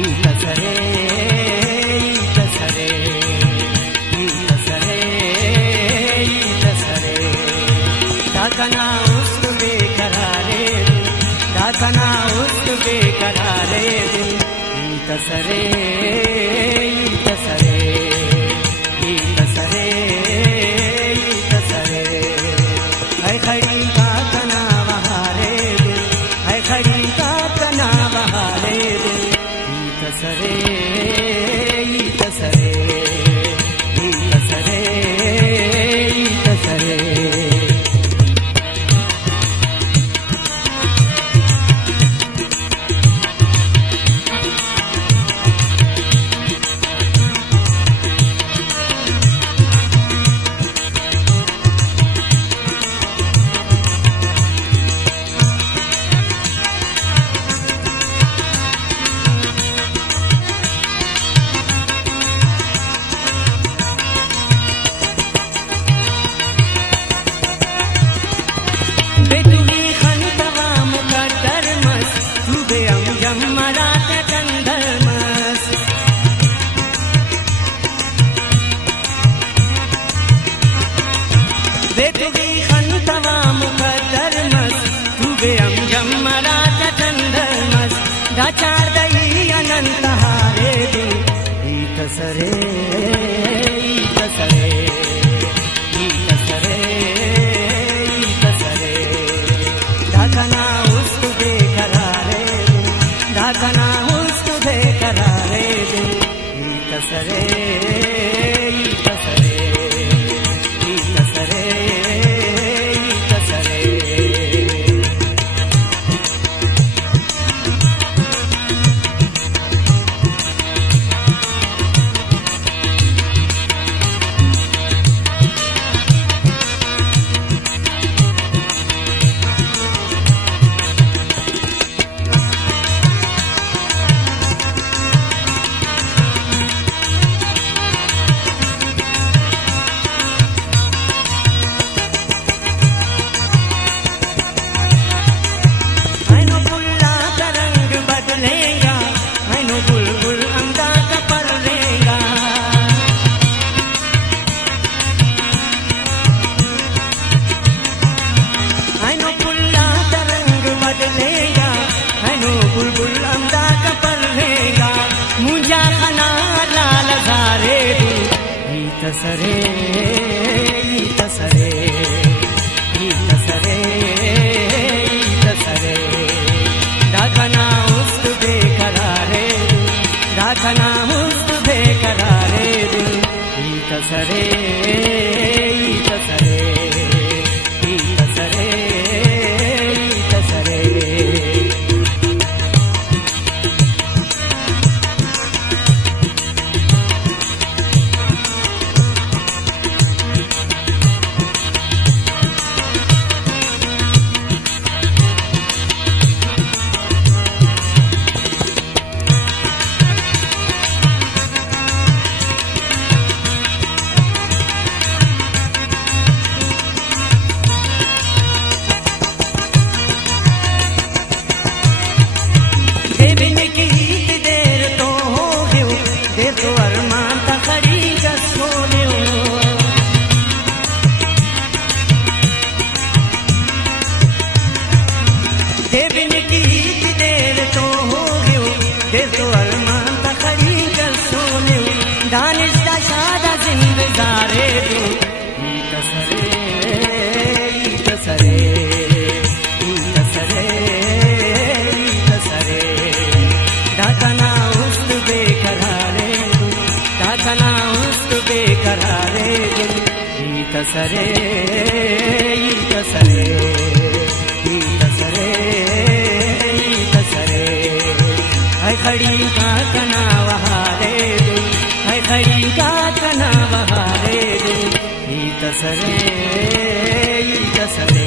ఈతసరే ఈతసరే ఈతసరే ఈతసరే दाखना उस्त बेकरारे दाखना उस्त बेकरारे ఈతసరే ఈతసరే ఈతసరే ఈతసరే है खड़ी का तना बहारे है खड़ी का तना बहारे ఈతసరే ఈతసరే ఈతసరే ఈతసరే दाचार दई अनंत हारे ఈతసరే ఈతసరే ఈతసరే ఈతసరే दाखना उस्त बेकरारे दाखना उस्त बेकरारे ఈతసరే ఈతసరే ఈతసరే ఈతసరే ఈతసరే ఈతసరే ఈతసరే ఈతసరే दाखना उस्त बेकरारे दाखना उस्त बेकरारे ఈతసరే ఈతసరే ఈతసరే ఈతసరే दानिश्ता शादा जिंदगारे ఈతసరే ఈతసరే ఈతసరే ఈతసరే दाखना उस्त बेकरारे दाखना उस्त बेकरारे ఈతసరే ఈతసరే ఈతసరే ఈతసరే है खड़ी का तना बहारे है खड़ी का तना बहारे ఈతసరే ఈతసరే